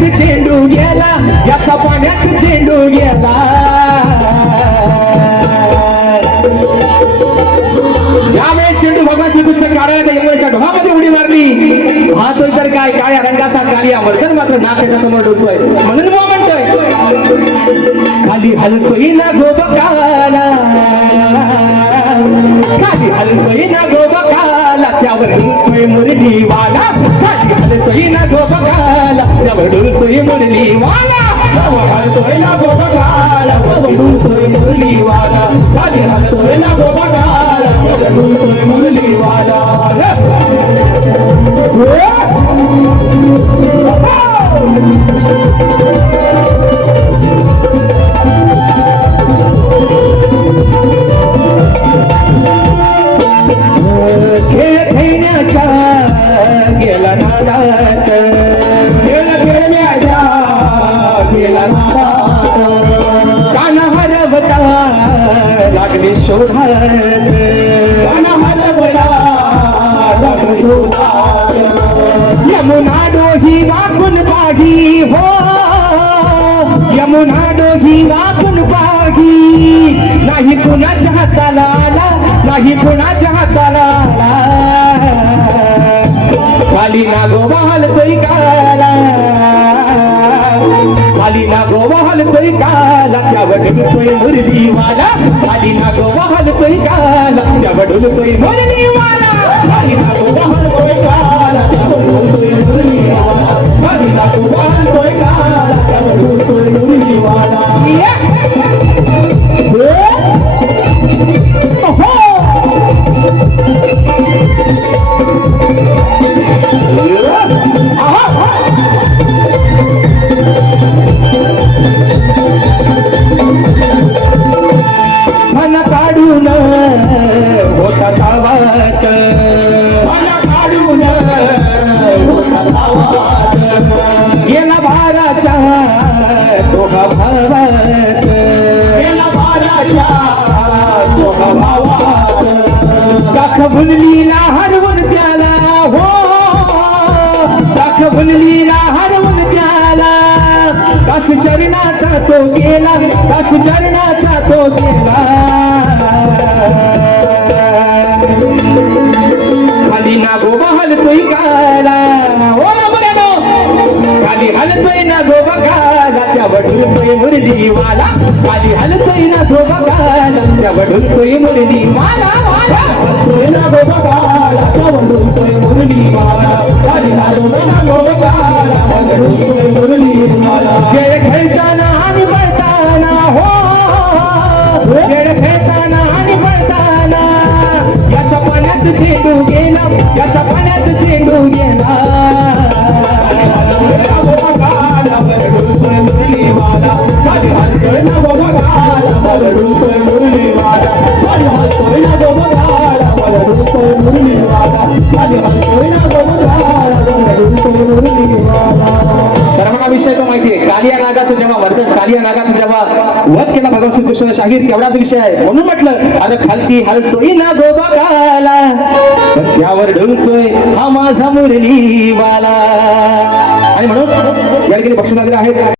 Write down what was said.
पाण्यात चेंडू गेला, याचा पाण्यात चेंडू गेला. ज्यावेळेस चेंडू भगवान श्रीकृष्ण काढायला यमुनेच्या डोहामध्ये उडी मारली, पाहतोय तर काय काळ्या रंगाचा कालिया मर्दन मात्र नाक त्याच्या समोर डोलतोय. म्हणून मग म्हणतोय, खाली हलतोय ना गोबकाला, खाली हलतोय ना गोबकाला, त्यावर डुलतोय मुरलीवाला. खाली हलतोय ना गोबकाला, त्यावर डुलतोय मुरलीवाला. हलतोय ना गोबकाला, त्यावर डुलतोय मुरलीवाला. खाली हलतोय ना गोबकाला, त्यावर डुलतोय मुरलीवाला. खेळ खेळण्याच्या गेला नादात, खेळ खेळण्याच्या गेला नादात, कान हरवता लागली शोधात, कान हरवता लागली शोधात. यमुना डोही वाकून पाही हो, यमुना डोही वाकून पाही, नाही कुणाच्या हाताला आला, नाही कुणाच्या हाताला आला. खाली ना गोवा हलतोय काला, खाली ना गोवा हलतोय काला, त्यावर डुलतोय मुरलीवाला. खाली ना गोवा हलतोय काला, त्यावर डुलतोय मुरलीवाला. खाली ना गोवा हलतोय काला, त्यावर डुलतोय मुरलीवाला. खाली ना गोवा हलतोय काला, त्यावर डुलतोय मुरलीवाला. मन काढून होता गावात, मन काढून होता गावात, गेला बाराच्या दोघा भावात, गेला बाराच्या दोघा भावात. दाख भुललीला हरवून त्याला हो, दाख भुललीला हरवून त्याला. दास चरणाचा तो गेला, दास चरणाचा तो गेला. खाली ना गोबा हलतोय काला, ओ मुलानो, खाली हलतोय ना गोबा काला, त्यावर डुलतोय मुरलीवाला. खाली हलतोय ना गोबा काला, त्यावर डुलतोय मुरलीवाला. हलतोय ना गोबा काला, त्यावर डुलतोय मुरलीवाला. खाली हलतोय ना गोबा काला, त्यावर डुलतोय मुरलीवाला. खेळ खेळताना आणि पळताना हो, खेळ खेळताना आणि पळताना, याचा पाण्यात चेंडू गेला, याचा पाण्यात चेंडू गेला. सर्वांना विषय तो माहितीये, कालिया नागाचं जेव्हा वर्धन, कालिया नागाचं जेव्हा वध केला भगवान श्रीकृष्ण शाहीर, तेवढाच विषय आहे. म्हणून म्हटलं, अरे खालती हलतोय ना गोबा काला, त्यावर ढुलतोय हा माझा मुरलीवाला. आणि म्हणून या ठिकाणी बक्षीस आलेले आहेत.